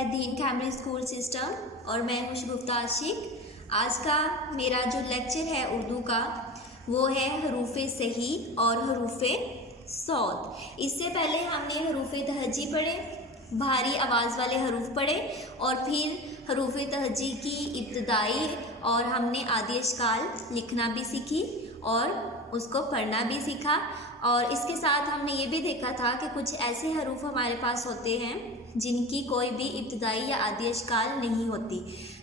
है दीन Camry school system और मैं हूँ शगुफ्ता आशिक। आज का मेरा जो लेक्चर है उर्दू का वो है हरूफ़े सही और हरूफ़े सौत। इससे पहले हमने हरूफ़े तहज्जी पढ़े, भारी आवाज़ वाले हरूफ पढ़े और फिर हरूफ़े तहज्जी की इब्तदाई और हमने आदि अशकाल लिखना भी सीखी और उसको पढ़ना भी सीखा। और इसके साथ हमने ये भी देखा था कि कुछ ऐसे हरूफ हमारे पास होते हैं जिनकी कोई भी इब्तदाई या आदि अशकाल नहीं होती।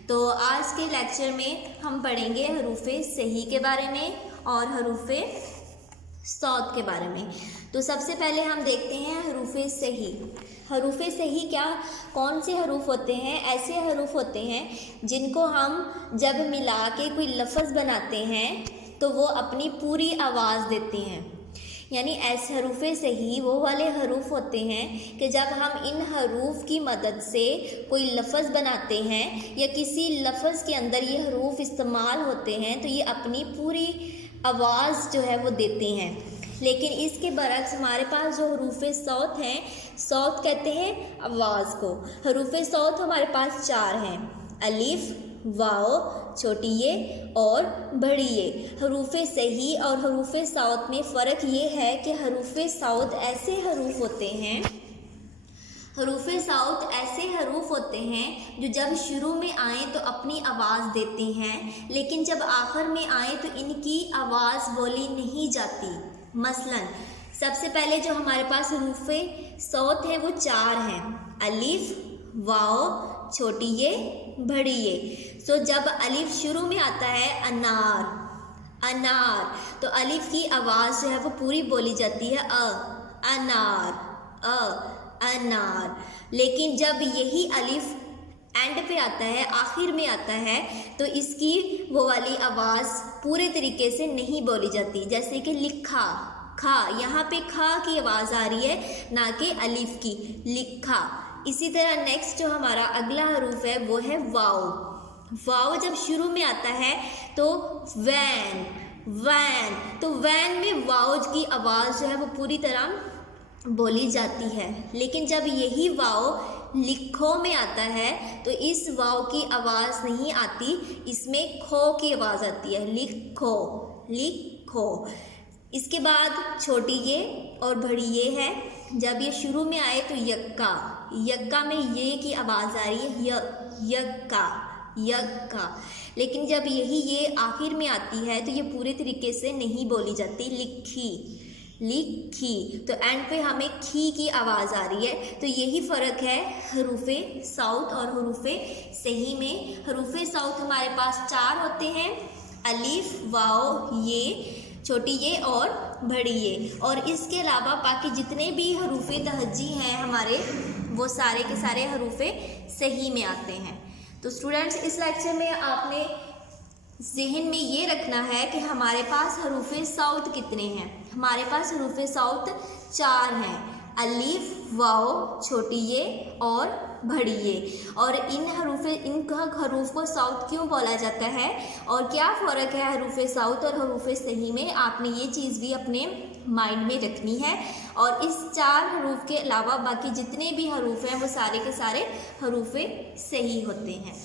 तो आज के लेक्चर में हम पढ़ेंगे हरूफ़े सही के बारे में और हरूफ़े सौत के बारे में। तो सबसे पहले हम देखते हैं हरूफ़े सही। हरूफ़े सही क्या, कौन से हरूफ होते हैं? ऐसे हरूफ होते हैं जिनको हम जब मिला के कोई लफ्ज़ बनाते हैं तो वो अपनी पूरी आवाज़ देते हैं। यानी ऐसे हरूफ़े सही वो वाले हरूफ होते हैं कि जब हम इन हरूफ की मदद से कोई लफ्ज़ बनाते हैं या किसी लफ्ज़ के अंदर ये हरूफ इस्तेमाल होते हैं तो ये अपनी पूरी आवाज़ जो है वो देते हैं। लेकिन इसके बरक्स हमारे पास जो हरूफ़े सौत हैं, सौत कहते हैं आवाज़ को। हरूफ़े सौत हमारे पास 4 हैं, अलिफ, वाओ, छोटी ये और बड़ी ये। हरूफ़े सही और हरूफ़े सौत में फ़र्क ये है कि हरूफ़े सौत ऐसे हरूफ होते हैं, हरूफ़े सौत ऐसे हरूफ होते हैं जो जब शुरू में आए तो अपनी आवाज़ देते हैं, लेकिन जब आखिर में आए तो इनकी आवाज़ बोली नहीं जाती। मसलन सबसे पहले जो हमारे पास हरूफ़े सौत हैं वो 4 हैं, अलिफ, वाओ, छोटी ये, बड़ी ये। तो जब अलिफ शुरू में आता है अनार, अनार, तो अलिफ की आवाज़ जो है वो पूरी बोली जाती है अनार, अनार। लेकिन जब यही अलिफ एंड पे आता है, आखिर में आता है, तो इसकी वो वाली आवाज़ पूरे तरीके से नहीं बोली जाती। जैसे कि लिखा, खा, यहाँ पे खा की आवाज़ आ रही है ना कि अलिफ की, लिखा। इसी तरह नेक्स्ट जो हमारा अगला हरूफ है वो है वाओ। वाओ जब शुरू में आता है तो वैन, वैन, तो वैन में वाओ की आवाज़ जो है वो पूरी तरह बोली जाती है। लेकिन जब यही वाओ लिखो में आता है तो इस वाओ की आवाज़ नहीं आती, इसमें खो की आवाज़ आती है, लिखो, लिखो। इसके बाद छोटी ये और बड़ी ये है। जब ये शुरू में आए तो यक्का, यक्का में ये की आवाज़ आ रही है यक्का, यक्का। लेकिन जब यही ये आखिर में आती है तो ये पूरे तरीके से नहीं बोली जाती, लिखी, लिखी। तो एंड पे हमें खी की आवाज़ आ रही है। तो यही फ़र्क है हरूफ़े सौत और हरूफ़े सही में। हरूफ़े सौत हमारे पास 4 होते हैं, अलिफ, वाओ, ये, छोटी ये और बड़ी ये। और इसके अलावा बाकी जितने भी हरूफ़े तहज्जी हैं हमारे, वो सारे के सारे हरूफ़े सही में आते हैं। तो स्टूडेंट्स, इस लेक्चर में आपने ज़हन में ये रखना है कि हमारे पास हरूफ़े सौत कितने हैं। हमारे पास हरूफ़े सौत 4 हैं, अलिफ, वाओ, छोटी ये और बड़ी ये। और इनका हरूफ को सौत क्यों बोला जाता है और क्या फ़र्क है हरूफ़े सौत और हरूफ़े सही में, आपने ये चीज़ भी अपने माइंड में रखनी है। और इस 4 हरूफ के अलावा बाकी जितने भी हरूफ हैं वो सारे के सारे हरूफ़े सही होते हैं।